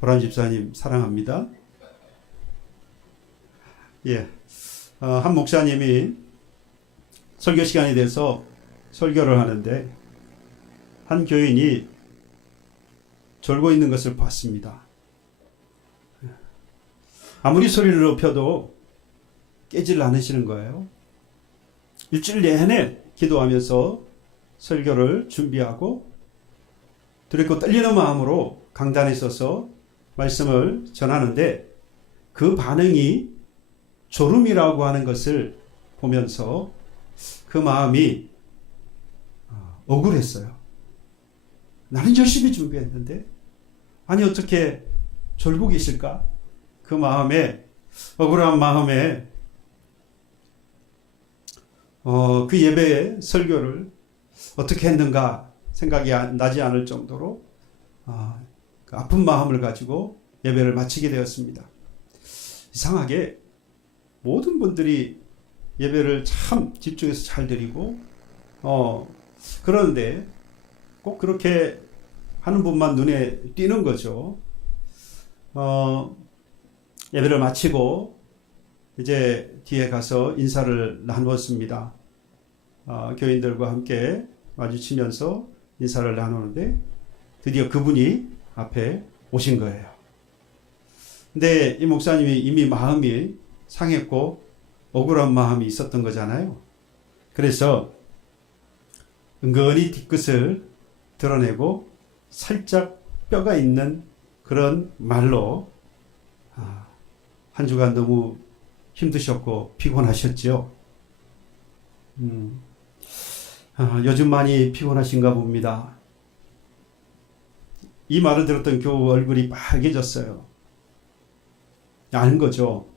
보란 집사님 사랑합니다. 예, 한 목사님이 설교 시간이 돼서 설교를 하는데 한 교인이 졸고 있는 것을 봤습니다. 아무리 소리를 높여도 깨질 않으시는 거예요. 일주일 내내 기도하면서 설교를 준비하고 두렵고 떨리는 마음으로 강단에 서서 말씀을 전하는데 그 반응이 졸음이라고 하는 것을 보면서 그 마음이 억울했어요. 나는 열심히 준비했는데 아니 어떻게 졸고 계실까? 그 마음에 억울한 마음에 그 예배의 설교를 어떻게 했는가 생각이 나지 않을 정도로 그 아픈 마음을 가지고 예배를 마치게 되었습니다. 이상하게 모든 분들이 예배를 참 집중해서 잘 드리고 그런데 꼭 그렇게 하는 분만 눈에 띄는 거죠. 예배를 마치고 이제 뒤에 가서 인사를 나누었습니다. 교인들과 함께 마주치면서 인사를 나누는데 드디어 그분이 앞에 오신 거예요. 근데 이 목사님이 이미 마음이 상했고 억울한 마음이 있었던 거잖아요. 그래서 은근히 뒤끝을 드러내고 살짝 뼈가 있는 그런 말로 한 주간 너무 힘드셨고 피곤하셨죠. 요즘 많이 피곤하신가 봅니다. 이 말을 들었던 교우 얼굴이 빨개졌어요. 아는 거죠.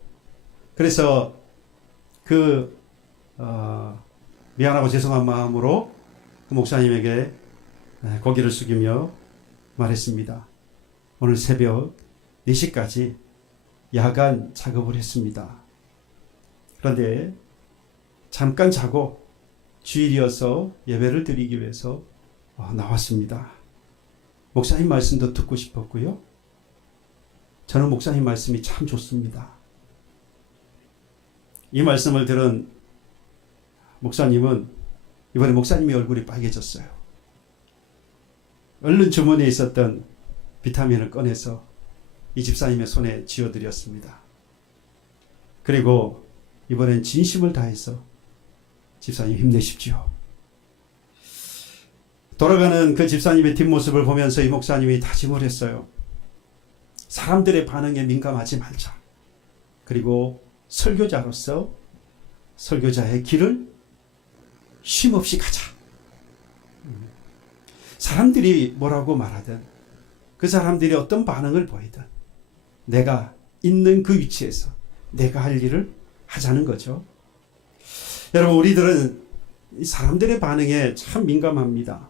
그래서 미안하고 죄송한 마음으로 그 목사님에게 고개를 숙이며 말했습니다. 오늘 새벽 4시까지 야간 작업을 했습니다. 그런데 잠깐 자고 주일이어서 예배를 드리기 위해서 나왔습니다. 목사님 말씀도 듣고 싶었고요. 저는 목사님 말씀이 참 좋습니다. 이 말씀을 들은 목사님은 이번에 목사님의 얼굴이 빨개졌어요. 얼른 주머니에 있었던 비타민을 꺼내서 이 집사님의 손에 쥐어드렸습니다. 그리고 이번엔 진심을 다해서 집사님 힘내십시오. 돌아가는 그 집사님의 뒷모습을 보면서 이 목사님이 다짐을 했어요. 사람들의 반응에 민감하지 말자. 그리고 설교자로서 설교자의 길을 쉼없이 가자. 사람들이 뭐라고 말하든 그 사람들이 어떤 반응을 보이든 내가 있는 그 위치에서 내가 할 일을 하자는 거죠. 여러분, 우리들은 이 사람들의 반응에 참 민감합니다.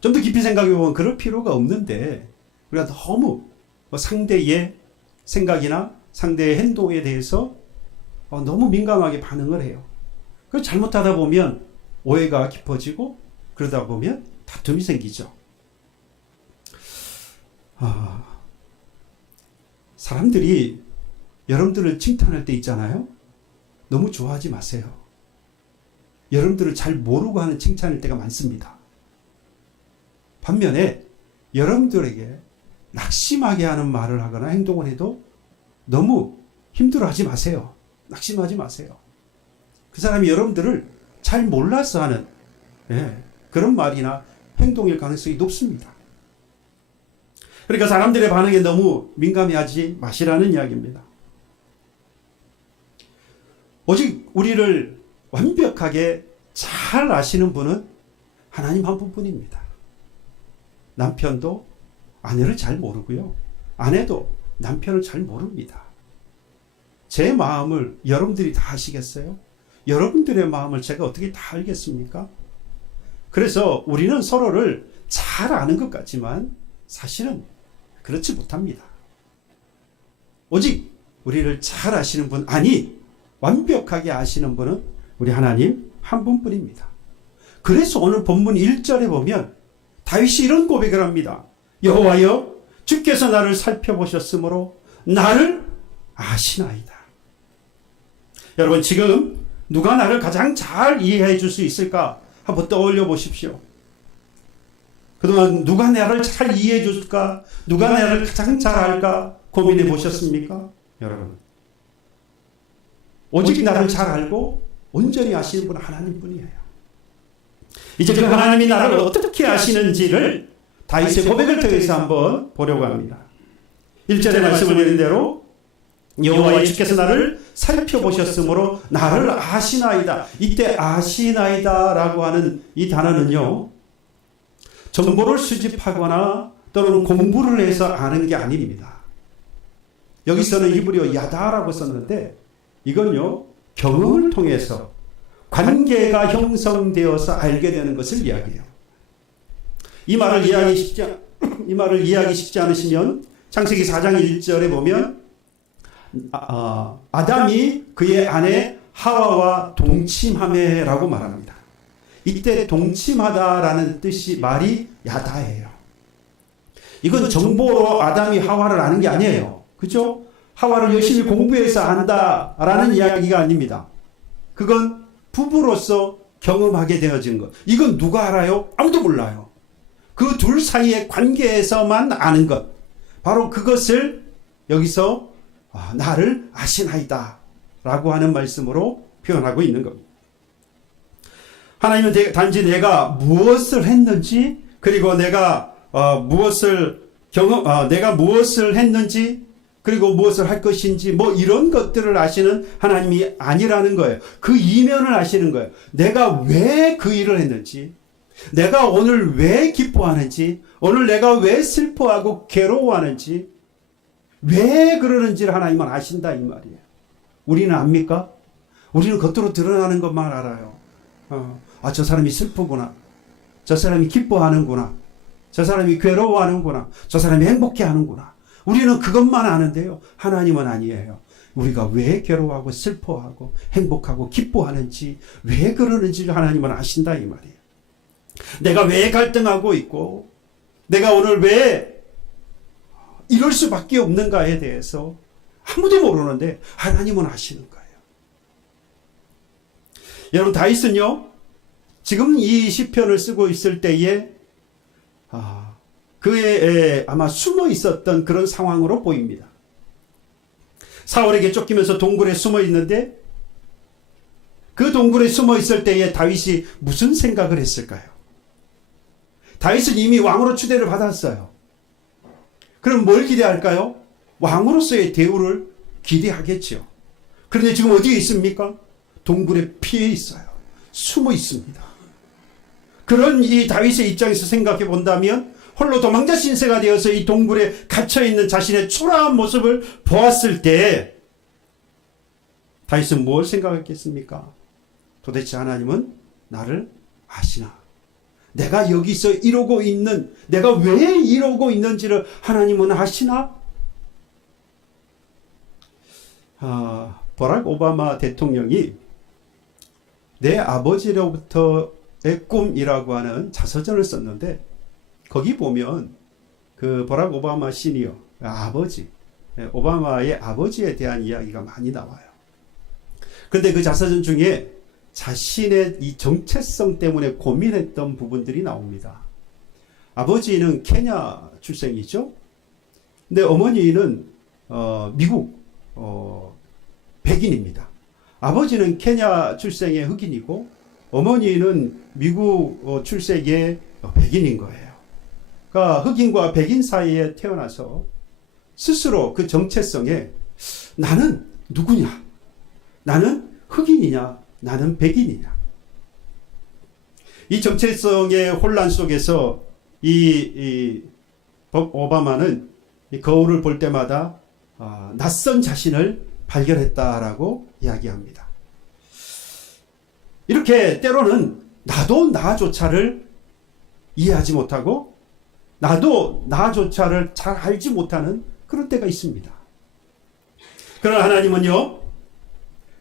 좀 더 깊이 생각해 보면 그럴 필요가 없는데 우리가 너무 상대의 생각이나 상대의 행동에 대해서 너무 민감하게 반응을 해요. 그래서 잘못하다 보면 오해가 깊어지고 그러다 보면 다툼이 생기죠. 사람들이 여러분들을 칭찬할 때 있잖아요. 너무 좋아하지 마세요. 여러분들을 잘 모르고 하는 칭찬일 때가 많습니다. 반면에 여러분들에게 낙심하게 하는 말을 하거나 행동을 해도 너무 힘들어하지 마세요. 낙심하지 마세요. 그 사람이 여러분들을 잘 몰라서 하는 그런 말이나 행동일 가능성이 높습니다. 그러니까 사람들의 반응에 너무 민감해하지 마시라는 이야기입니다. 오직 우리를 완벽하게 잘 아시는 분은 하나님 한 분뿐입니다. 남편도 아내를 잘 모르고요. 아내도 남편을 잘 모릅니다. 제 마음을 여러분들이 다 아시겠어요? 여러분들의 마음을 제가 어떻게 다 알겠습니까? 그래서 우리는 서로를 잘 아는 것 같지만 사실은 그렇지 못합니다. 오직 우리를 잘 아시는 분, 아니 완벽하게 아시는 분은 우리 하나님 한 분뿐입니다. 그래서 오늘 본문 1절에 보면 다윗이 이런 고백을 합니다. 여호와여, 주께서 나를 살펴보셨으므로 나를 아시나이다. 여러분, 지금 누가 나를 가장 잘 이해해 줄 수 있을까? 한번 떠올려 보십시오. 그동안 누가 나를 잘 이해해 줄까? 누가 나를 가장 잘 알까? 고민해 보셨습니까? 여러분, 오직 나를 잘 알고 온전히 아시는 분은 하나님뿐이에요. 이제 그 하나님이 나를 어떻게 아시는지를 다윗의 고백을 통해서 한번 보려고 합니다. 1절의 말씀을 드린 대로 여호와의 주께서 나를 살펴보셨으므로 나를 아시나이다. 이때 아시나이다라고 하는 이 단어는요, 정보를 수집하거나 또는 공부를 해서 아는 게 아닙니다. 여기서는 히브리어 야다라고 썼는데 이건요, 경험을 통해서 관계가 형성되어서 알게 되는 것을 이야기해요. 이 말을 이해하기 쉽지 않으시면 창세기 4장 1절에 보면 아담이 그의 아내 하와와 동침하매라고 말합니다. 이때 동침하다라는 뜻이 말이 야다예요. 이건 정보로 아담이 하와를 아는 게 아니에요. 그죠? 하와를 열심히 공부해서 안다라는 이야기가 아닙니다. 그건 부부로서 경험하게 되어진 것. 이건 누가 알아요? 아무도 몰라요. 그 둘 사이의 관계에서만 아는 것. 바로 그것을 여기서 나를 아시나이다 라고 하는 말씀으로 표현하고 있는 겁니다. 하나님은 단지 내가 무엇을 했는지, 그리고 내가 무엇을 했는지, 그리고 무엇을 할 것인지, 뭐 이런 것들을 아시는 하나님이 아니라는 거예요. 그 이면을 아시는 거예요. 내가 왜 그 일을 했는지, 내가 오늘 왜 기뻐하는지, 오늘 내가 왜 슬퍼하고 괴로워하는지, 왜 그러는지를 하나님은 아신다 이 말이에요. 우리는 압니까? 우리는 겉으로 드러나는 것만 알아요. 저 사람이 슬프구나. 저 사람이 기뻐하는구나. 저 사람이 괴로워하는구나. 저 사람이 행복해하는구나. 우리는 그것만 아는데요. 하나님은 아니에요. 우리가 왜 괴로워하고 슬퍼하고 행복하고 기뻐하는지, 왜 그러는지를 하나님은 아신다 이 말이에요. 내가 왜 갈등하고 있고, 내가 오늘 왜 이럴 수밖에 없는가에 대해서 아무도 모르는데 하나님은 아시는 거예요. 여러분, 다윗은요, 지금 이 시편을 쓰고 있을 때에 그의 아마 숨어 있었던 그런 상황으로 보입니다. 사울에게 쫓기면서 동굴에 숨어 있는데, 그 동굴에 숨어 있을 때에 다윗이 무슨 생각을 했을까요? 다윗은 이미 왕으로 추대를 받았어요. 그럼 뭘 기대할까요? 왕으로서의 대우를 기대하겠죠. 그런데 지금 어디에 있습니까? 동굴에 피해 있어요. 숨어 있습니다. 그런 이 다윗의 입장에서 생각해 본다면, 홀로 도망자 신세가 되어서 이 동굴에 갇혀있는 자신의 초라한 모습을 보았을 때 다윗은 뭘 생각했겠습니까? 도대체 하나님은 나를 아시나? 내가 여기서 이러고 있는, 내가 왜 이러고 있는지를 하나님은 아시나? 버락 오바마 대통령이 내 아버지로부터의 꿈이라고 하는 자서전을 썼는데, 거기 보면 그 버락 오바마 시니어, 아버지, 오바마의 아버지에 대한 이야기가 많이 나와요. 그런데 그 자서전 중에 자신의 이 정체성 때문에 고민했던 부분들이 나옵니다. 아버지는 케냐 출생이죠. 근데 어머니는 미국 백인입니다. 아버지는 케냐 출생의 흑인이고 어머니는 미국 출생의 백인인 거예요. 그러니까 흑인과 백인 사이에 태어나서 스스로 그 정체성에 나는 누구냐? 나는 흑인이냐? 나는 백인이냐? 이 정체성의 혼란 속에서 이 오바마는 이 거울을 볼 때마다 낯선 자신을 발견했다라고 이야기합니다. 이렇게 때로는 나도 나조차를 이해하지 못하고 나도 나조차를 잘 알지 못하는 그런 때가 있습니다. 그러나 하나님은요,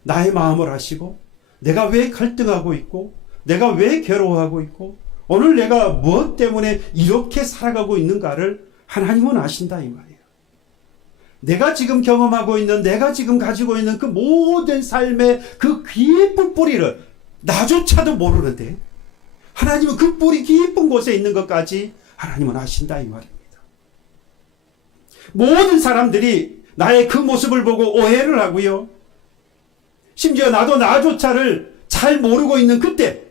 나의 마음을 아시고 내가 왜 갈등하고 있고 내가 왜 괴로워하고 있고 오늘 내가 무엇 때문에 이렇게 살아가고 있는가를 하나님은 아신다 이 말이에요. 내가 지금 경험하고 있는, 내가 지금 가지고 있는 그 모든 삶의 그 깊은 뿌리를 나조차도 모르는데 하나님은 그 뿌리 깊은 곳에 있는 것까지 하나님은 아신다 이 말입니다. 모든 사람들이 나의 그 모습을 보고 오해를 하고요. 심지어 나도 나조차를 잘 모르고 있는 그때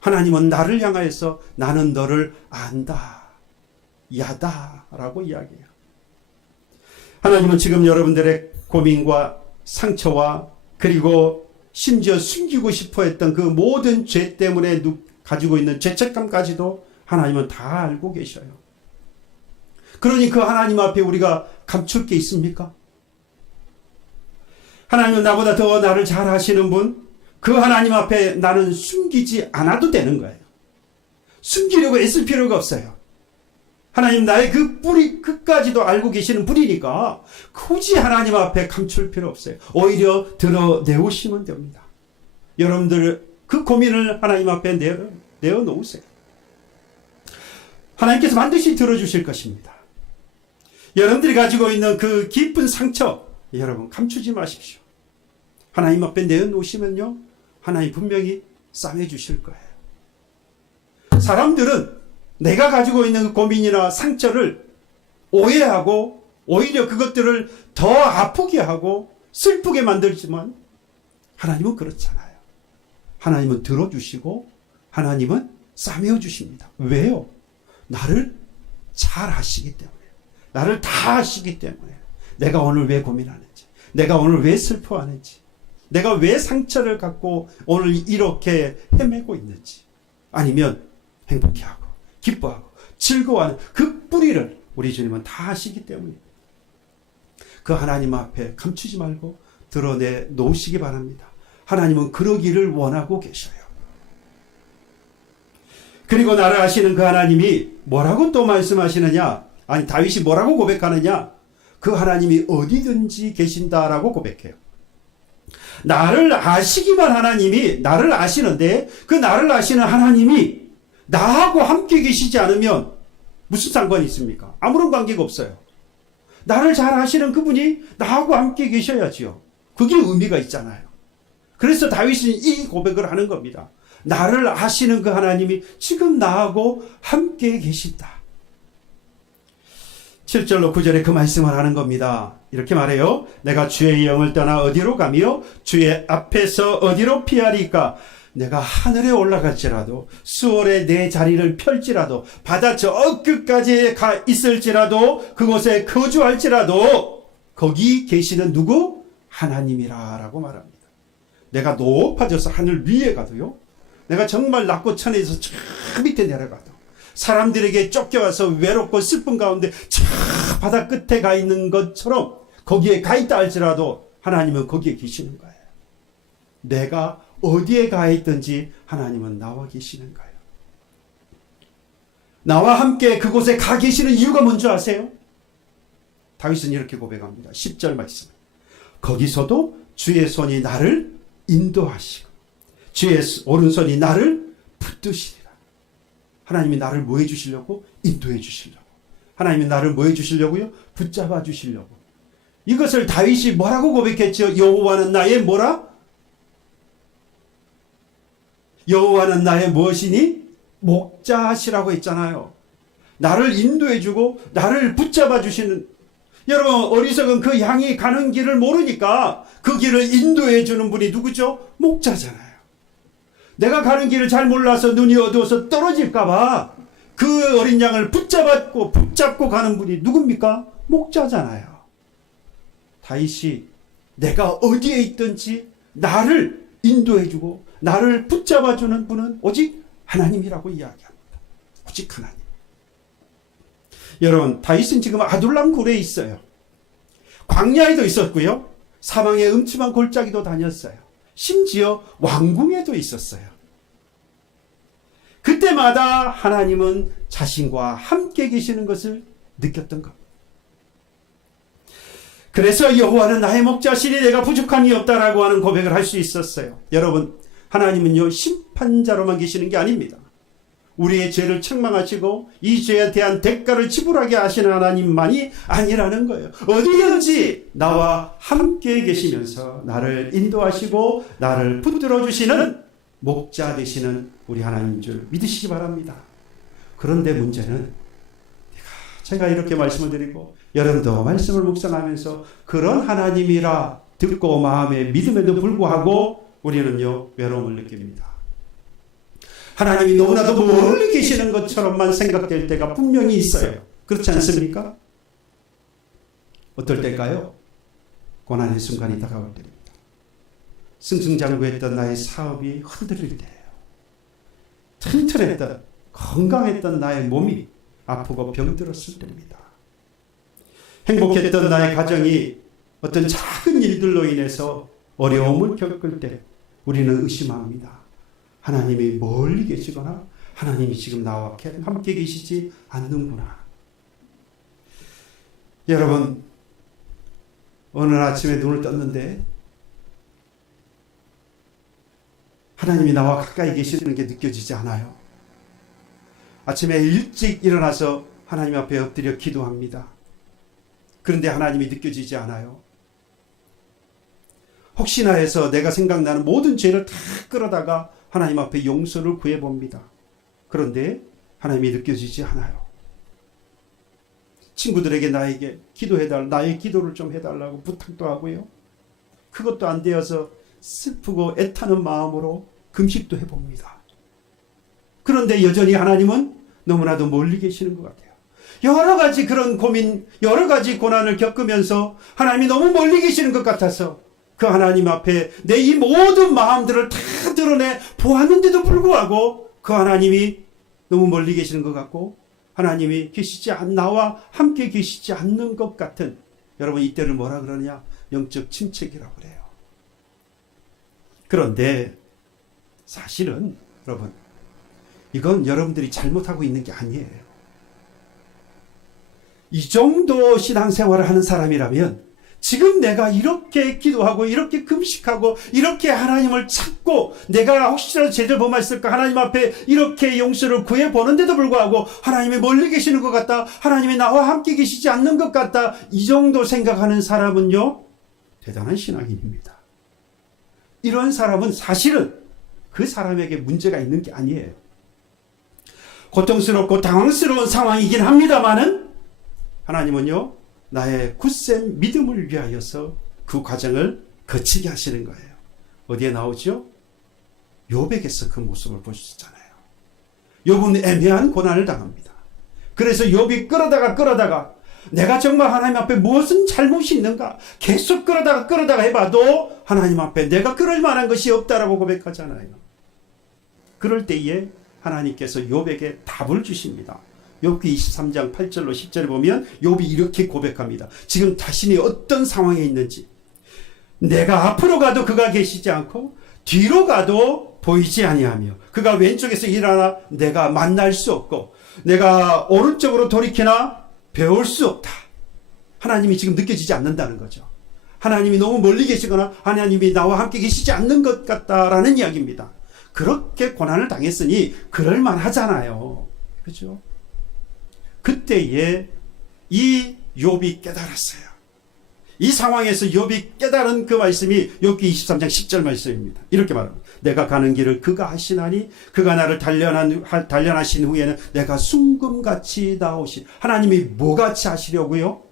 하나님은 나를 향하여서 나는 너를 안다, 야다라고 이야기해요. 하나님은 지금 여러분들의 고민과 상처와 그리고 심지어 숨기고 싶어 했던 그 모든 죄 때문에 가지고 있는 죄책감까지도 하나님은 다 알고 계셔요. 그러니 그 하나님 앞에 우리가 감출 게 있습니까? 하나님은 나보다 더 나를 잘 아시는 분, 그 하나님 앞에 나는 숨기지 않아도 되는 거예요. 숨기려고 애쓸 필요가 없어요. 하나님 나의 그 뿌리 끝까지도 알고 계시는 분이니까 굳이 하나님 앞에 감출 필요 없어요. 오히려 드러내오시면 됩니다. 여러분들 그 고민을 하나님 앞에 내어놓으세요. 하나님께서 반드시 들어주실 것입니다. 여러분들이 가지고 있는 그 깊은 상처 여러분 감추지 마십시오. 하나님 앞에 내어놓으시면요 하나님 분명히 싸매주실 거예요. 사람들은 내가 가지고 있는 그 고민이나 상처를 오해하고 오히려 그것들을 더 아프게 하고 슬프게 만들지만 하나님은 그렇잖아요. 하나님은 들어주시고 하나님은 싸매어 주십니다. 왜요? 나를 잘 아시기 때문에, 나를 다 아시기 때문에, 내가 오늘 왜 고민하는지, 내가 오늘 왜 슬퍼하는지, 내가 왜 상처를 갖고 오늘 이렇게 헤매고 있는지, 아니면 행복해하고 기뻐하고 즐거워하는 그 뿌리를 우리 주님은 다 아시기 때문에 그 하나님 앞에 감추지 말고 드러내 놓으시기 바랍니다. 하나님은 그러기를 원하고 계셔요. 그리고 나를 아시는 그 하나님이 뭐라고 또 말씀하시느냐? 아니 다윗이 뭐라고 고백하느냐? 그 하나님이 어디든지 계신다라고 고백해요. 나를 아시기만 하나님이 나를 아시는데 그 나를 아시는 하나님이 나하고 함께 계시지 않으면 무슨 상관이 있습니까? 아무런 관계가 없어요. 나를 잘 아시는 그분이 나하고 함께 계셔야지요. 그게 의미가 있잖아요. 그래서 다윗은 이 고백을 하는 겁니다. 나를 아시는 그 하나님이 지금 나하고 함께 계신다. 7절로 9절에 그 말씀을 하는 겁니다. 이렇게 말해요. 내가 주의 영을 떠나 어디로 가며 주의 앞에서 어디로 피하리까? 내가 하늘에 올라갈지라도 수월에 내 자리를 펼지라도 바다 저 끝까지 가 있을지라도 그곳에 거주할지라도 거기 계시는 누구? 하나님이라 라고 말합니다. 내가 높아져서 하늘 위에 가도요, 내가 정말 낮고 천에서 저 밑에 내려가도, 사람들에게 쫓겨와서 외롭고 슬픈 가운데 저 바다 끝에 가 있는 것처럼 거기에 가 있다 할지라도 하나님은 거기에 계시는 거예요. 내가 어디에 가 있든지 하나님은 나와 계시는 거예요. 나와 함께 그곳에 가 계시는 이유가 뭔지 아세요? 다윗은 이렇게 고백합니다. 10절 말씀. 거기서도 주의 손이 나를 인도하시고 주의 오른손이 나를 붙드시리라. 하나님이 나를 뭐 해주시려고? 인도해 주시려고. 하나님이 나를 뭐 해주시려고요? 붙잡아 주시려고. 이것을 다윗이 뭐라고 고백했죠? 여호와는 나의 뭐라? 여호와는 나의 무엇이니? 목자시라고 했잖아요. 나를 인도해주고 나를 붙잡아 주시는, 여러분 어리석은 그 양이 가는 길을 모르니까 그 길을 인도해주는 분이 누구죠? 목자잖아요. 내가 가는 길을 잘 몰라서 눈이 어두워서 떨어질까봐 그 어린 양을 붙잡고 가는 분이 누굽니까? 목자잖아요. 다윗이 내가 어디에 있든지 나를 인도해주고 나를 붙잡아주는 분은 오직 하나님이라고 이야기합니다. 오직 하나님. 여러분 다윗은 지금 아둘람 굴에 있어요. 광야에도 있었고요, 사망의 음침한 골짜기도 다녔어요. 심지어 왕궁에도 있었어요. 그때마다 하나님은 자신과 함께 계시는 것을 느꼈던 겁니다. 그래서 여호와는 나의 목자시니 내가 부족함이 없다라고 하는 고백을 할 수 있었어요. 여러분 하나님은요 심판자로만 계시는 게 아닙니다. 우리의 죄를 책망하시고 이 죄에 대한 대가를 지불하게 하시는 하나님만이 아니라는 거예요. 어디든지 나와 함께 계시면서 나를 인도하시고 나를 붙들어 주시는 목자 되시는 우리 하나님인 줄 믿으시기 바랍니다. 그런데 문제는 제가 이렇게 말씀을 드리고 여러분도 말씀을 묵상하면서 그런 하나님이라 듣고 마음에 믿음에도 불구하고 우리는요 외로움을 느낍니다. 하나님이 너무나도 멀리 계시는 것처럼만 생각될 때가 분명히 있어요. 그렇지 않습니까? 어떨 때일까요? 고난의 순간이 다가올 때입니다. 승승장구했던 나의 사업이 흔들릴 때예요. 튼튼했던 건강했던 나의 몸이 아프고 병들었을 때입니다. 행복했던 나의 가정이 어떤 작은 일들로 인해서 어려움을 겪을 때 우리는 의심합니다. 하나님이 멀리 계시거나 하나님이 지금 나와 함께 계시지 않는구나. 여러분, 어느 아침에 눈을 떴는데 하나님이 나와 가까이 계시는 게 느껴지지 않아요. 아침에 일찍 일어나서 하나님 앞에 엎드려 기도합니다. 그런데 하나님이 느껴지지 않아요. 혹시나 해서 내가 생각나는 모든 죄를 다 끌어다가 하나님 앞에 용서를 구해봅니다. 그런데 하나님이 느껴지지 않아요. 친구들에게 나에게 기도해달라, 나의 기도를 좀 해달라고 부탁도 하고요. 그것도 안 되어서 슬프고 애타는 마음으로 금식도 해봅니다. 그런데 여전히 하나님은 너무나도 멀리 계시는 것 같아요. 여러 가지 그런 고민, 여러 가지 고난을 겪으면서 하나님이 너무 멀리 계시는 것 같아서 그 하나님 앞에 내 이 모든 마음들을 다 드러내 보았는데도 불구하고 그 하나님이 너무 멀리 계시는 것 같고 하나님이 나와 함께 계시지 않는 것 같은, 여러분 이때를 뭐라 그러냐? 영적 침체기라고 그래요. 그런데 사실은 여러분 이건 여러분들이 잘못하고 있는 게 아니에요. 이 정도 신앙생활을 하는 사람이라면 지금 내가 이렇게 기도하고 이렇게 금식하고 이렇게 하나님을 찾고 내가 혹시라도 죄를 범했을까 하나님 앞에 이렇게 용서를 구해보는데도 불구하고 하나님이 멀리 계시는 것 같다, 하나님이 나와 함께 계시지 않는 것 같다, 이 정도 생각하는 사람은요 대단한 신앙인입니다. 이런 사람은 사실은 그 사람에게 문제가 있는 게 아니에요. 고통스럽고 당황스러운 상황이긴 합니다만은 하나님은요 나의 굳센 믿음을 위하여서 그 과정을 거치게 하시는 거예요. 어디에 나오죠? 욥에게서 그 모습을 보셨잖아요. 욥은 애매한 고난을 당합니다. 그래서 욥이 끌어다가 내가 정말 하나님 앞에 무엇은 잘못이 있는가 계속 끌어다가 해봐도 하나님 앞에 내가 그럴 만한 것이 없다라고 고백하잖아요. 그럴 때에 하나님께서 욥에게 답을 주십니다. 욥기 23장 8절로 10절을 보면 욥이 이렇게 고백합니다. 지금 자신이 어떤 상황에 있는지, 내가 앞으로 가도 그가 계시지 않고 뒤로 가도 보이지 아니하며 그가 왼쪽에서 일하나 내가 만날 수 없고 내가 오른쪽으로 돌이키나 배울 수 없다. 하나님이 지금 느껴지지 않는다는 거죠. 하나님이 너무 멀리 계시거나 하나님이 나와 함께 계시지 않는 것 같다라는 이야기입니다. 그렇게 고난을 당했으니 그럴만 하잖아요. 그렇죠? 그때에 이 욥이 깨달았어요. 이 상황에서 욥이 깨달은 그 말씀이 욥기 23장 10절 말씀입니다. 이렇게 말합니다. 내가 가는 길을 그가 하시나니 그가 나를 단련하신 후에는 내가 순금같이 나오신, 하나님이 뭐같이 하시려고요?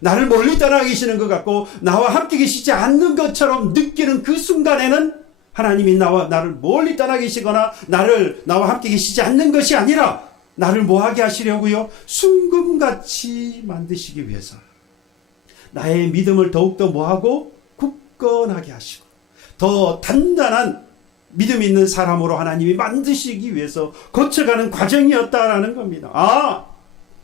나를 멀리 떠나 계시는 것 같고 나와 함께 계시지 않는 것처럼 느끼는 그 순간에는 하나님이 나를 멀리 떠나 계시거나 나와 함께 계시지 않는 것이 아니라 나를 뭐하게 하시려고요? 순금같이 만드시기 위해서 나의 믿음을 더욱더 뭐하고? 굳건하게 하시고 더 단단한 믿음 있는 사람으로 하나님이 만드시기 위해서 거쳐가는 과정이었다라는 겁니다. 아,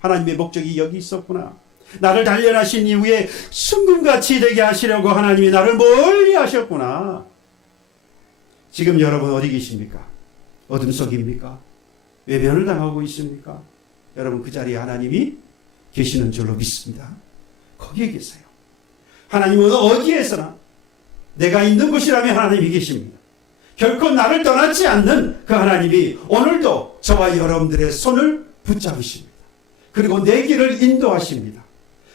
하나님의 목적이 여기 있었구나. 나를 단련하신 이후에 순금같이 되게 하시려고 하나님이 나를 멀리 하셨구나. 지금 여러분 어디 계십니까? 어둠 속입니까? 외면을 당하고 있습니까? 여러분 그 자리에 하나님이 계시는 줄로 믿습니다. 거기에 계세요. 하나님은 어디에서나 내가 있는 곳이라면 하나님이 계십니다. 결코 나를 떠나지 않는 그 하나님이 오늘도 저와 여러분들의 손을 붙잡으십니다. 그리고 내 길을 인도하십니다.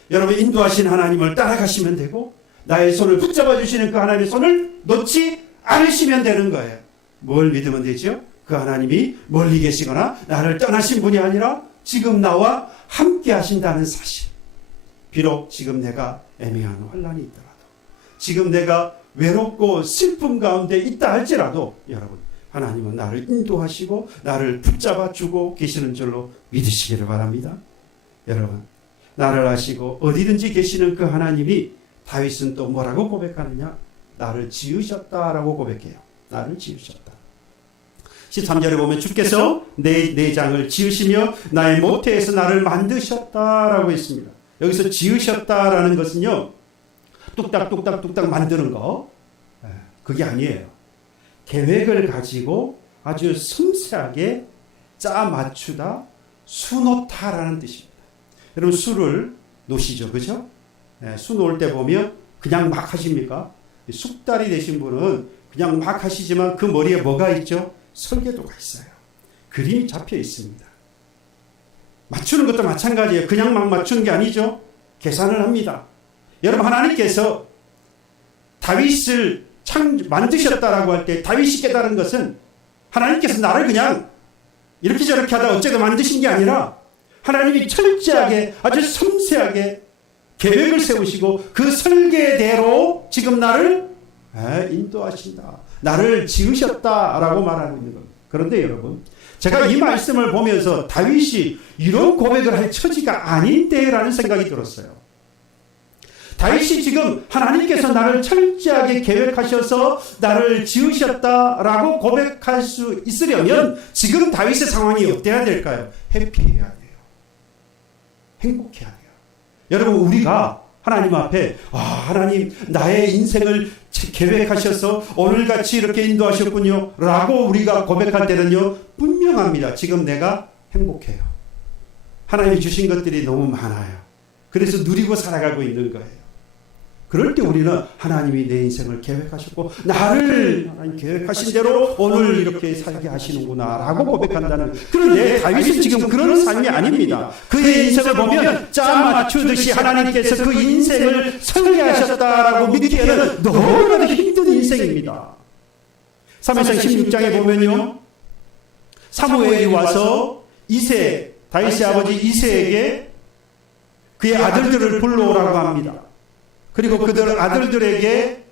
여러분, 인도하신 하나님을 따라가시면 되고 나의 손을 붙잡아 주시는 그 하나님의 손을 놓지 않으시면 되는 거예요. 뭘 믿으면 되죠? 그 하나님이 멀리 계시거나 나를 떠나신 분이 아니라 지금 나와 함께 하신다는 사실. 비록 지금 내가 애매한 환난이 있더라도, 지금 내가 외롭고 슬픔 가운데 있다 할지라도 여러분, 하나님은 나를 인도하시고 나를 붙잡아 주고 계시는 줄로 믿으시기를 바랍니다. 여러분, 나를 아시고 어디든지 계시는 그 하나님이 다윗은 또 뭐라고 고백하느냐? 나를 지으셨다라고 고백해요. 나를 지으셨다. 13절에 보면 주께서 내 내장을 지으시며 나의 모태에서 나를 만드셨다라고 했습니다. 여기서 지으셨다라는 것은요, 뚝딱뚝딱뚝딱 만드는 거, 그게 아니에요. 계획을 가지고 아주 섬세하게 짜 맞추다, 수놓다라는 뜻입니다. 여러분, 수를 놓으시죠, 그죠? 수 놓을 때 보면 그냥 막 하십니까? 숙달이 되신 분은 그냥 막 하시지만 그 머리에 뭐가 있죠? 설계도가 있어요. 그림이 잡혀 있습니다. 맞추는 것도 마찬가지예요. 그냥 막 맞추는 게 아니죠. 계산을 합니다. 여러분, 하나님께서 다윗을 만드셨다라고 할 때 다윗이 깨달은 것은 하나님께서 나를 그냥 이렇게 저렇게 하다 어쩌다 만드신 게 아니라 하나님이 철저하게 아주 섬세하게 계획을 세우시고 그 설계대로 지금 나를 인도하신다. 나를 지으셨다라고 말하고 있는 겁니다. 그런데 여러분, 제가 이 말씀을 보면서 다윗이 이런 고백을 할 처지가 아닌데라는 생각이 들었어요. 다윗이 지금 하나님께서 나를 철저하게 계획하셔서 나를 지으셨다라고 고백할 수 있으려면 지금 다윗의 상황이 어때야 될까요? 해피해야 돼요. 행복해야 돼요. 여러분, 우리가 하나님 앞에 하나님 나의 인생을 계획하셔서 오늘같이 이렇게 인도하셨군요 라고 우리가 고백할 때는요, 분명합니다. 지금 내가 행복해요. 하나님이 주신 것들이 너무 많아요. 그래서 누리고 살아가고 있는 거예요. 그럴 때 우리는 하나님이 내 인생을 계획하셨고 나를 계획하신 대로 오늘 이렇게 살게 하시는구나 라고 고백한다는. 그런데 다윗은 지금 그런 삶이 아닙니다. 그의 인생을 보면 짜 맞추듯이 하나님께서 그 인생을 설계하셨다라고 믿기에는 너무나도 힘든 인생입니다. 사무엘상 16장에 보면요, 사무엘이 와서 다윗의 아버지 이새에게 그의 아들들을 불러오라고 합니다. 그리고 그들 아들들에게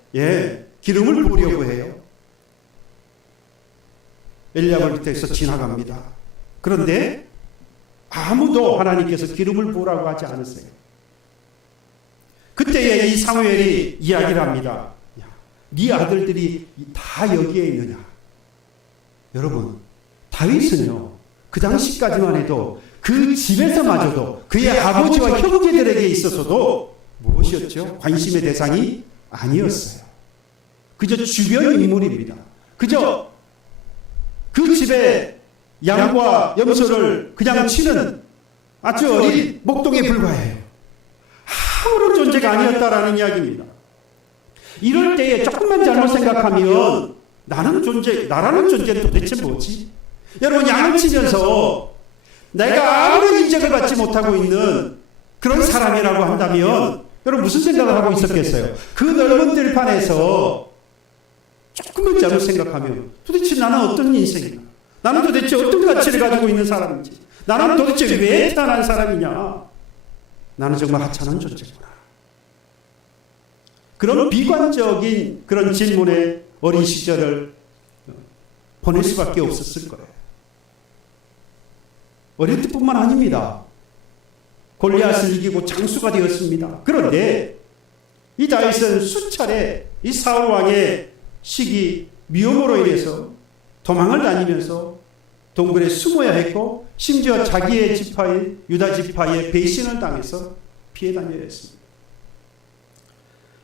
기름을 부으려고 해요. 엘리야를 밑에서 지나갑니다. 그런데 아무도 하나님께서 기름을 부으라고 하지 않으세요. 그때에 이 사무엘이 이야기를 합니다. 네 아들들이 다 여기에 있느냐? 여러분, 다윗은요, 그 당시까지만 해도 그 집에서마저도 그의 아버지와 형제들에게 있어서도 무엇이었죠? 관심의 대상이 아니었어요. 그저 주변 인물입니다. 그저 그 집에 양과 염소를 그냥 치는 아주 어린 목동에 불과해요. 아무런 존재가 아니었다라는 이야기입니다. 이럴 때에 조금만 잘못 생각하면 나라는 존재는 도대체 뭐지? 여러분, 양을 치면서 내가 아무런 인정을 받지 못하고 있는 그런 사람이라고 한다면 여러분, 무슨 생각을 하고 있었겠어요? 그 넓은 들판에서 조금만 잘못 생각하면 도대체 나는 어떤 인생이냐? 나는 도대체 어떤 가치를 가지고 있는 사람인지? 나는 도대체 왜 태어난 사람이냐? 나는 정말 하찮은 존재구나. 그런 비관적인 그런 질문에 어린 시절을 보낼 수밖에 없었을 거예요. 어릴 때뿐만 아닙니다. 골리앗을 이기고 장수가 되었습니다. 그런데 이 다윗은 수차례 이 사울 왕의 시기 미움으로 인해서 도망을 다니면서 동굴에 숨어야 했고, 심지어 자기의 지파인 유다 지파의 배신을 당해서 피해 다녀야 했습니다.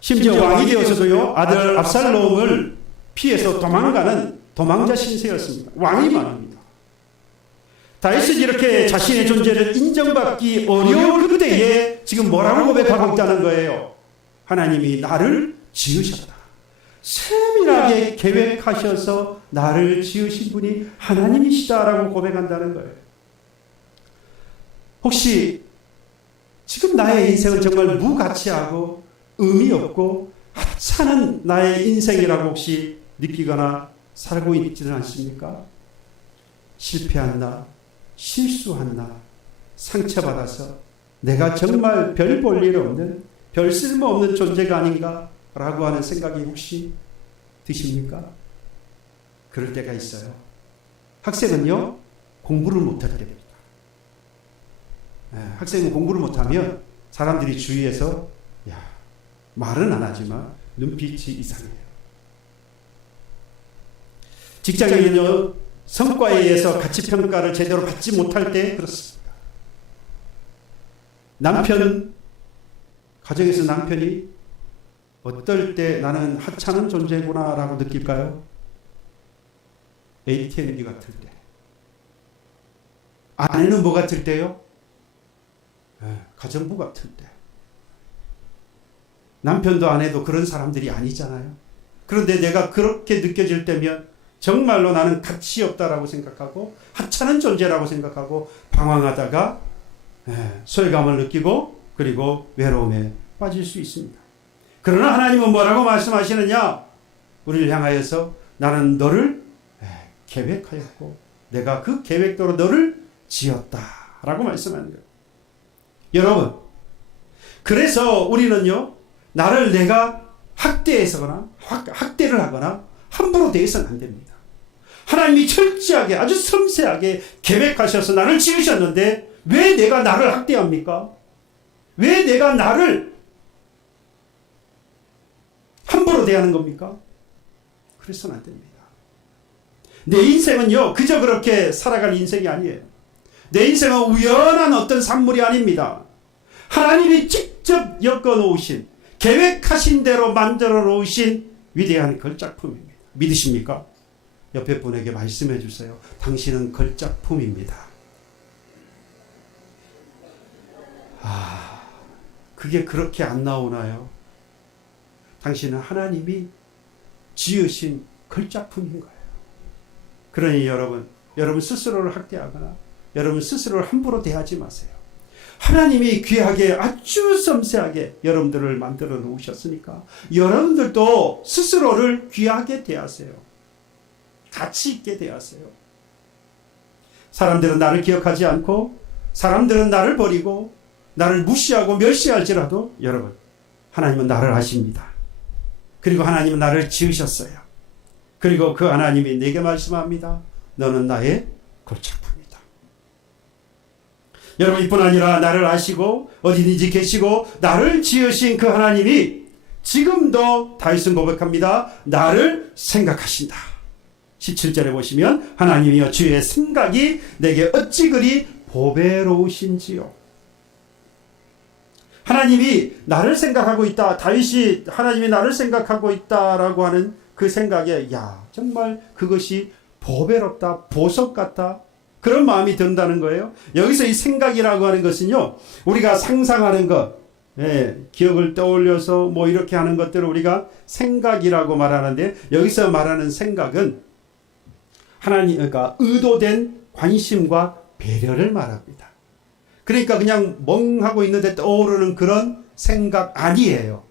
심지어 왕이 되어서도요, 아들 압살롬을 피해서 도망가는 도망자 신세였습니다. 왕이 말입니다. 다윗은 이렇게 자신의 존재를 인정받기 어려운 그때에 지금 뭐라고 고백하고 있다는 거예요? 하나님이 나를 지으셨다. 세밀하게 계획하셔서 나를 지으신 분이 하나님이시다라고 고백한다는 거예요. 혹시 지금 나의 인생은 정말 무가치하고 의미 없고 하찮은 나의 인생이라고 혹시 느끼거나 살고 있지는 않습니까? 실패한 나, 실수한 나, 상처받아서 내가 정말 별 볼 일 없는, 별 쓸모없는 존재가 아닌가 라고 하는 생각이 혹시 드십니까? 그럴 때가 있어요. 학생은요, 공부를 못할 때입니다. 학생은 공부를 못하면 사람들이 주위에서 말은 안 하지만 눈빛이 이상해요. 직장에는요, 성과에 의해서 가치평가를 제대로 받지 못할 때 그렇습니다. 가정에서 남편이 어떨 때 나는 하찮은 존재구나 라고 느낄까요? ATM기 같을 때. 아내는 뭐 같을 때요? 가정부 같을 때. 남편도 아내도 그런 사람들이 아니잖아요. 그런데 내가 그렇게 느껴질 때면 정말로 나는 가치 없다라고 생각하고 하찮은 존재라고 생각하고 방황하다가 소외감을 느끼고 그리고 외로움에 빠질 수 있습니다. 그러나 하나님은 뭐라고 말씀하시느냐? 우리를 향하여서 나는 너를 계획하였고 내가 그 계획대로 너를 지었다라고 말씀하는 거예요. 여러분, 그래서 우리는요, 나를 내가 학대를 하거나 함부로 대해서는 안 됩니다. 하나님이 철저하게 아주 섬세하게 계획하셔서 나를 지으셨는데 왜 내가 나를 학대합니까? 왜 내가 나를 함부로 대하는 겁니까? 그래서는 안 됩니다. 내 인생은요, 그저 그렇게 살아갈 인생이 아니에요. 내 인생은 우연한 어떤 산물이 아닙니다. 하나님이 직접 엮어놓으신, 계획하신 대로 만들어 놓으신 위대한 걸작품입니다. 믿으십니까? 옆에 분에게 말씀해 주세요. 당신은 걸작품입니다. 그게 그렇게 안 나오나요? 당신은 하나님이 지으신 걸작품인 거예요. 그러니 여러분 스스로를 학대하거나 여러분 스스로를 함부로 대하지 마세요. 하나님이 귀하게 아주 섬세하게 여러분들을 만들어 놓으셨으니까 여러분들도 스스로를 귀하게 대하세요. 가치 있게 대하세요. 사람들은 나를 기억하지 않고 사람들은 나를 버리고 나를 무시하고 멸시할지라도 여러분, 하나님은 나를 아십니다. 그리고 하나님은 나를 지으셨어요. 그리고 그 하나님이 내게 말씀합니다. 너는 나의 걸작품이다. 여러분, 이뿐 아니라 나를 아시고 어디든지 계시고 나를 지으신 그 하나님이 지금도 다윗은 고백합니다. 나를 생각하신다. 17절에 보시면 하나님이여 주의 생각이 내게 어찌 그리 보배로우신지요. 하나님이 나를 생각하고 있다. 다윗이 하나님이 나를 생각하고 있다라고 하는 그 생각에 정말 그것이 보배롭다, 보석 같다, 그런 마음이 든다는 거예요. 여기서 이 생각이라고 하는 것은요, 우리가 상상하는 것, 기억을 떠올려서 뭐 이렇게 하는 것들을 우리가 생각이라고 말하는데, 여기서 말하는 생각은 그러니까 의도된 관심과 배려를 말합니다. 그러니까 그냥 멍하고 있는데 떠오르는 그런 생각 아니에요.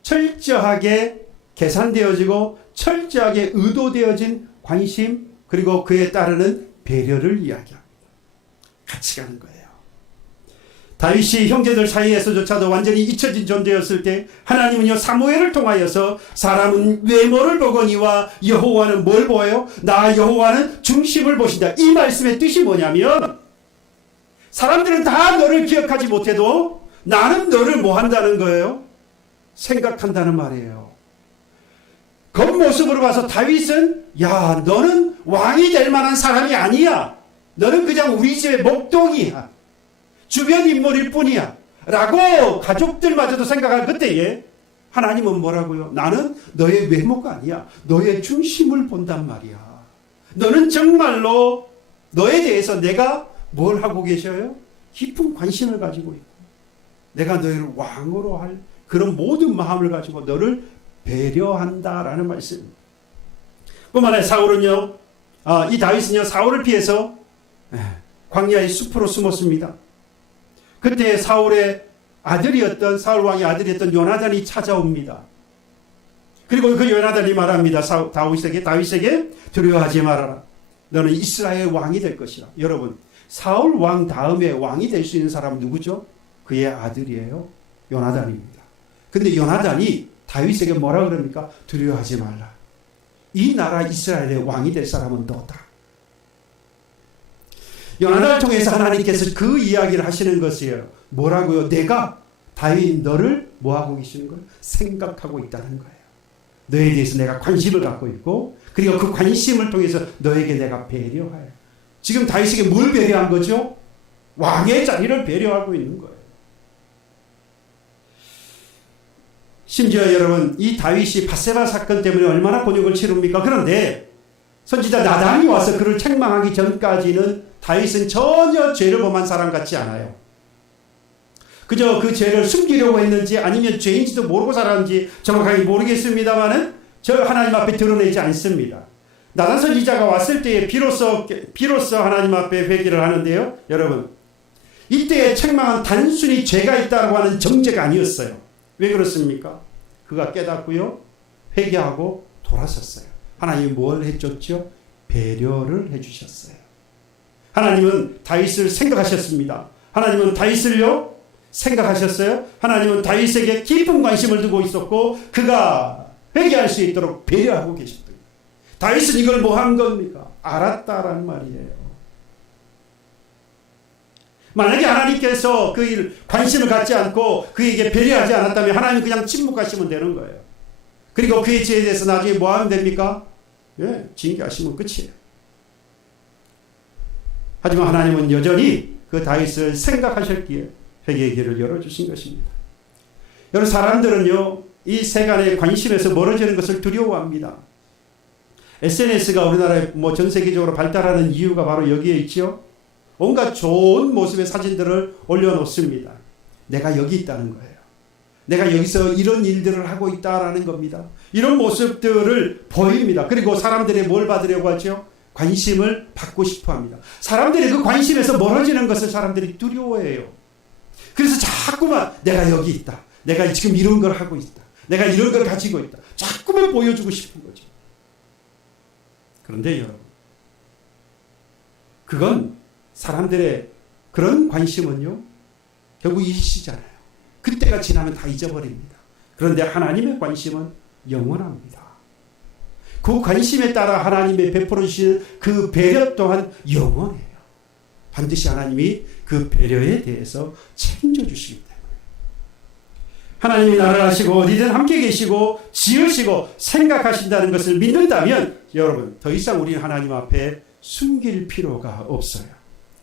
철저하게 계산되어지고 철저하게 의도되어진 관심, 그리고 그에 따르는 배려를 이야기합니다. 같이 가는 거예요. 다윗이 형제들 사이에서조차도 완전히 잊혀진 존재였을 때 하나님은요, 사무엘을 통하여서 사람은 외모를 보거니와 여호와는 뭘 보여요? 나 여호와는 중심을 보신다. 이 말씀의 뜻이 뭐냐면 사람들은 다 너를 기억하지 못해도 나는 너를 뭐 한다는 거예요? 생각한다는 말이에요. 겉모습으로 봐서 다윗은 너는 왕이 될 만한 사람이 아니야. 너는 그냥 우리 집의 목동이야. 주변 인물일 뿐이야. 라고 가족들마저도 생각할 그때에 하나님은 뭐라고요? 나는 너의 외모가 아니야. 너의 중심을 본단 말이야. 너는 정말로 너에 대해서 내가 뭘 하고 계셔요? 깊은 관심을 가지고 있고 내가 너를 왕으로 할 그런 모든 마음을 가지고 너를 배려한다라는 말씀. 뿐만 아니라 사울은요, 이 다윗은요, 사울을 피해서 광야의 숲으로 숨었습니다. 그때 사울의 아들이었던, 사울 왕의 아들이었던 요나단이 찾아옵니다. 그리고 그 요나단이 말합니다. 다윗에게 두려워하지 말아라. 너는 이스라엘 왕이 될 것이라. 여러분, 사울 왕 다음에 왕이 될 수 있는 사람은 누구죠? 그의 아들이에요. 요나단입니다. 근데 요나단이 다윗에게 뭐라 그럽니까? 두려워하지 말라. 이 나라 이스라엘의 왕이 될 사람은 너다. 요나단을 통해서 하나님께서 그 이야기를 하시는 것이에요. 뭐라고요? 내가 다윗 너를 뭐하고 계시는 거예요? 생각하고 있다는 거예요. 너에 대해서 내가 관심을 갖고 있고, 그리고 그 관심을 통해서 너에게 내가 배려해요. 지금 다윗에게 뭘 배려한 거죠? 왕의 자리를 배려하고 있는 거예요. 심지어 여러분, 이 다윗이 밧세바 사건 때문에 얼마나 곤욕을 치릅니까? 그런데 선지자 나단이 와서 그를 책망하기 전까지는 다윗은 전혀 죄를 범한 사람 같지 않아요. 그저 그 죄를 숨기려고 했는지 아니면 죄인지도 모르고 살았는지 정확하게 모르겠습니다만은 저 하나님 앞에 드러내지 않습니다. 나단 선지자가 왔을 때에 비로소 하나님 앞에 회개를 하는데요. 여러분, 이때의 책망은 단순히 죄가 있다고 하는 정죄가 아니었어요. 왜 그렇습니까? 그가 깨닫고요, 회개하고 돌아섰어요. 하나님이 뭘 해줬죠? 배려를 해주셨어요. 하나님은 다윗을 생각하셨습니다. 하나님은 다윗을요 생각하셨어요. 하나님은 다윗에게 깊은 관심을 두고 있었고 그가 회개할 수 있도록 배려하고 계셨다. 다윗은 이걸 뭐 한 겁니까? 알았다라는 말이에요. 만약에 하나님께서 그 일 관심을 갖지 않고 그에게 배려하지 않았다면 하나님은 그냥 침묵하시면 되는 거예요. 그리고 그의 죄에 대해서 나중에 뭐 하면 됩니까? 예, 징계하시면 끝이에요. 하지만 하나님은 여전히 그 다윗을 생각하셨기에 회개의 길을 열어주신 것입니다. 여러분, 사람들은요, 이 세간의 관심에서 멀어지는 것을 두려워합니다. SNS가 우리나라에 전 세계적으로 발달하는 이유가 바로 여기에 있죠. 온갖 좋은 모습의 사진들을 올려놓습니다. 내가 여기 있다는 거예요. 내가 여기서 이런 일들을 하고 있다라는 겁니다. 이런 모습들을 보입니다. 그리고 사람들이 뭘 받으려고 하죠? 관심을 받고 싶어 합니다. 사람들이 그 관심에서 멀어지는 것을 사람들이 두려워해요. 그래서 자꾸만 내가 여기 있다. 내가 지금 이런 걸 하고 있다. 내가 이런 걸 가지고 있다. 자꾸만 보여주고 싶은 거죠. 그런데 여러분, 그건 사람들의 그런 관심은요, 결국 일시잖아요. 그때가 지나면 다 잊어버립니다. 그런데 하나님의 관심은 영원합니다. 그 관심에 따라 하나님의 베풀어 주시는 그 배려 또한 영원해요. 반드시 하나님이 그 배려에 대해서 책임져 주시기 때문에. 하나님이 나를 아시고 어디든 함께 계시고 지으시고 생각하신다는 것을 믿는다면 여러분, 더 이상 우리는 하나님 앞에 숨길 필요가 없어요.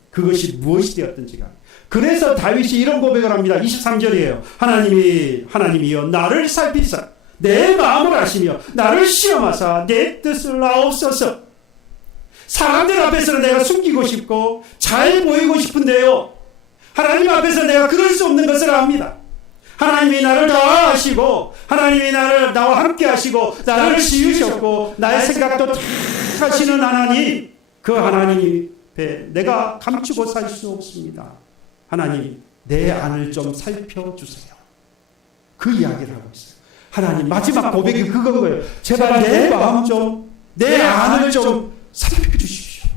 그것이 무엇이 되었든지가. 그래서 다윗이 이런 고백을 합니다. 23절이에요. 하나님이여 나를 살피사 내 마음을 아시며 나를 시험하사 내 뜻을 아옵소서. 사람들 앞에서는 내가 숨기고 싶고 잘 보이고 싶은데요, 하나님 앞에서 내가 그럴 수 없는 것을 압니다. 하나님이 나를 다 아시고 하나님이 나와 함께 하시고 나를 지으셨고 나의 생각도 다 하시는 하나님, 그 하나님 앞에 내가 감추고 살 수 없습니다. 하나님, 내 안을 좀 살펴주세요. 그 이야기를 하고 있어요. 하나님, 마지막 고백이 그건 거예요. 제발 내 마음 좀, 내 안을 좀 살펴주십시오.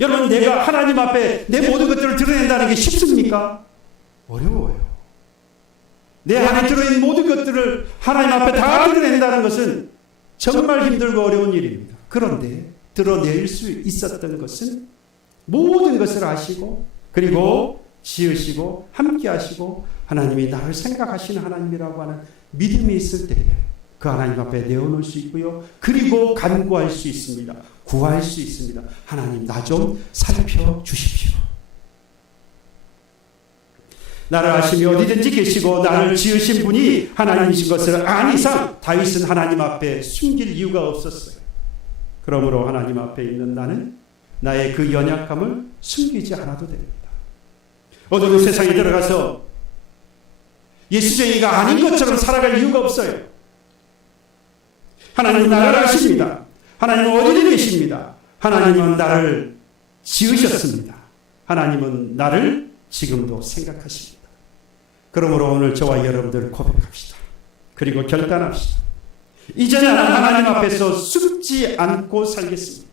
여러분, 내가 하나님 앞에 내 모든 것들을 드러낸다는 게 쉽습니까? 어려워요. 내 안에 들어있는 모든 것들을 하나님 앞에 다 드러낸다는 것은 정말 힘들고 어려운 일입니다. 그런데 드러낼 수 있었던 것은 모든 것을 아시고 그리고 지으시고 함께 하시고 하나님이 나를 생각하시는 하나님이라고 하는 믿음이 있을 때 그 하나님 앞에 내어놓을 수 있고요. 그리고 간구할 수 있습니다. 구할 수 있습니다. 하나님, 나 좀 살펴주십시오. 나를 아시며 어디든지 계시고 나를 지으신 분이 하나님이신 것을 안 이상 다윗은 하나님 앞에 숨길 이유가 없었어요. 그러므로 하나님 앞에 있는 나는 나의 그 연약함을 숨기지 않아도 됩니다. 어두운 세상에 들어가서 예수쟁이가 아닌 것처럼 살아갈 이유가 없어요. 하나님은 나를 아십니다. 하나님은 어디에 계십니다. 하나님은 나를 지으셨습니다. 하나님은 나를 지금도 생각하십니다. 그러므로 오늘 저와 여러분들 고백합시다. 그리고 결단합시다. 이제는 하나님 앞에서 숨지 않고 살겠습니다.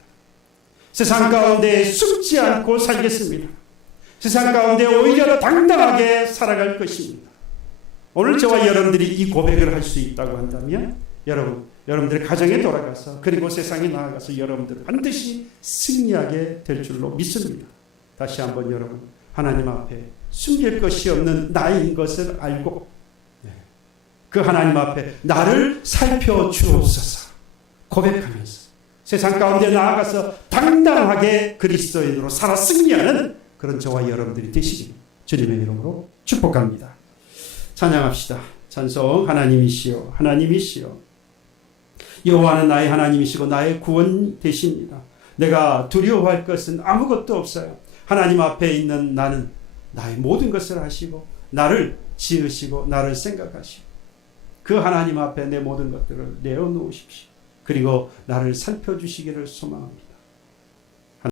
세상 가운데 숨지 않고 살겠습니다. 세상 가운데 오히려 당당하게 살아갈 것입니다. 오늘 저와 여러분들이 이 고백을 할 수 있다고 한다면 여러분들의 가정에 돌아가서 그리고 세상에 나아가서 여러분들은 반드시 승리하게 될 줄로 믿습니다. 다시 한번 여러분, 하나님 앞에 숨길 것이 없는 나인 것을 알고 그 하나님 앞에 나를 살펴주옵소서 고백하면서 세상 가운데 나아가서 당당하게 그리스도인으로 살아 승리하는 그런 저와 여러분들이 되시길 주님의 이름으로 축복합니다. 찬양합시다. 찬송. 하나님이시여, 하나님이시여, 여호와는 나의 하나님이시고 나의 구원 되십니다. 내가 두려워할 것은 아무것도 없어요. 하나님 앞에 있는 나는 나의 모든 것을 아시고 나를 지으시고 나를 생각하시고 그 하나님 앞에 내 모든 것들을 내어놓으십시오. 그리고 나를 살펴주시기를 소망합니다.